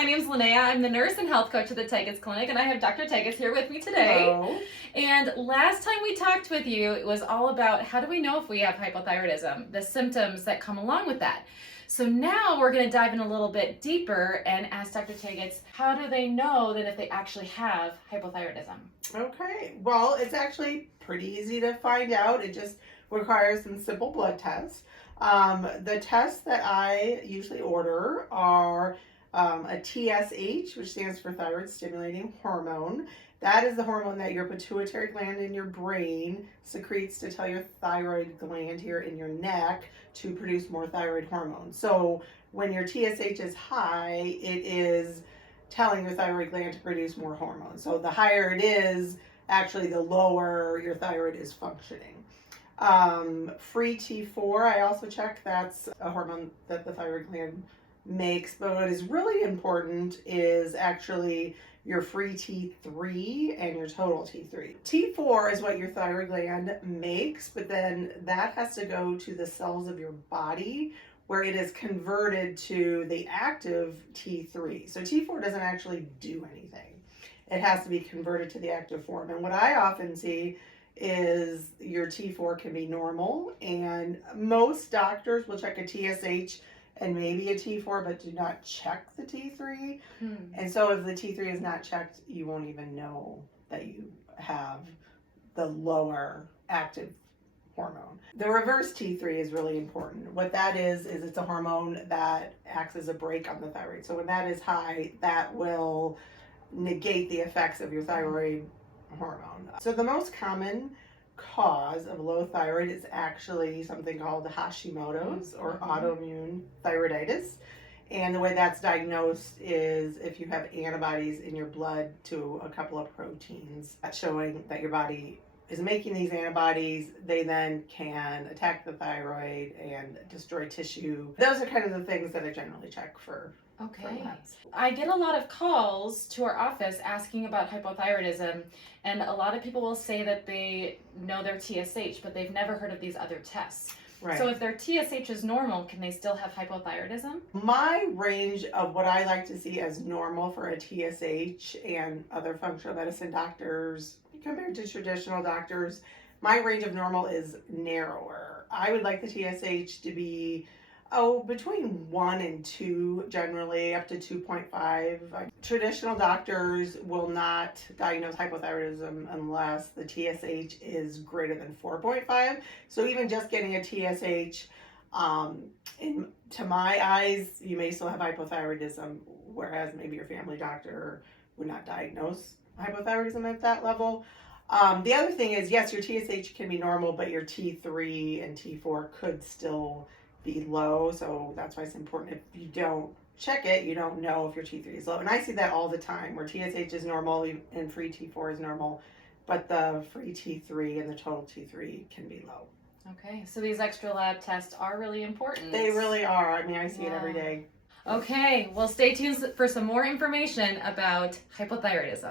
my name's Linnea. I'm the nurse and health coach at the Teggatz Clinic, and I have Dr. Teggatz here with me today. Hello. And last time we talked with you, it was all about how do we know if we have hypothyroidism, the symptoms that come along with that. So now we're going to dive in a little bit deeper and ask Dr. Teggatz, how do they know that if they actually have hypothyroidism? Okay, well, it's actually pretty easy to find out. It just requires some simple blood tests. The tests that I usually order are a TSH, which stands for thyroid stimulating hormone. That is the hormone that your pituitary gland in your brain secretes to tell your thyroid gland here in your neck to produce more thyroid hormone. So when your TSH is high, it is telling your thyroid gland to produce more hormone. So the higher it is, actually the lower your thyroid is functioning. Free T4, I also check. That's a hormone that the thyroid gland makes, but what is really important is actually your free T3 and your total T3. T4 is what your thyroid gland makes, but then that has to go to the cells of your body where it is converted to the active T3. So T4 doesn't actually do anything. It has to be converted to the active form. And what I often see is your T4 can be normal, and most doctors will check a TSH and maybe a T4, but do not check the T3. And so if the T3 is not checked, you won't even know that you have the lower active hormone. The reverse T3 is really important. What that is it's a hormone that acts as a brake on the thyroid. So when that is high, that will negate the effects of your thyroid hormone. So the most common cause of low thyroid is actually something called hashimotos or autoimmune thyroiditis. And the way that's diagnosed is if you have antibodies in your blood to a couple of proteins showing that your body is making these antibodies, they then can attack the thyroid and destroy tissue. Those are kind of the things that I generally check for. Okay. I get a lot of calls to our office asking about hypothyroidism, and a lot of people will say that they know their TSH, but they've never heard of these other tests. Right. So if their TSH is normal, can they still have hypothyroidism? My range of what I like to see as normal for a TSH and other functional medicine doctors compared to traditional doctors, my range of normal is narrower. I would like the TSH to be between 1 and 2, generally up to 2.5. Traditional doctors will not diagnose hypothyroidism unless the TSH is greater than 4.5. So even just getting a TSH, to my eyes, you may still have hypothyroidism, whereas maybe your family doctor would not diagnose hypothyroidism at that level. The other thing is, yes, your TSH can be normal, but your T3 and T4 could still be low, so that's why it's important. If you don't check it, you don't know if your T3 is low. And I see that all the time where TSH is normal and free T4 is normal, but the free T3 and the total T3 can be low. Okay, so these extra lab tests are really important. They really are. I mean, I see it every day. Okay, well, stay tuned for some more information about hypothyroidism.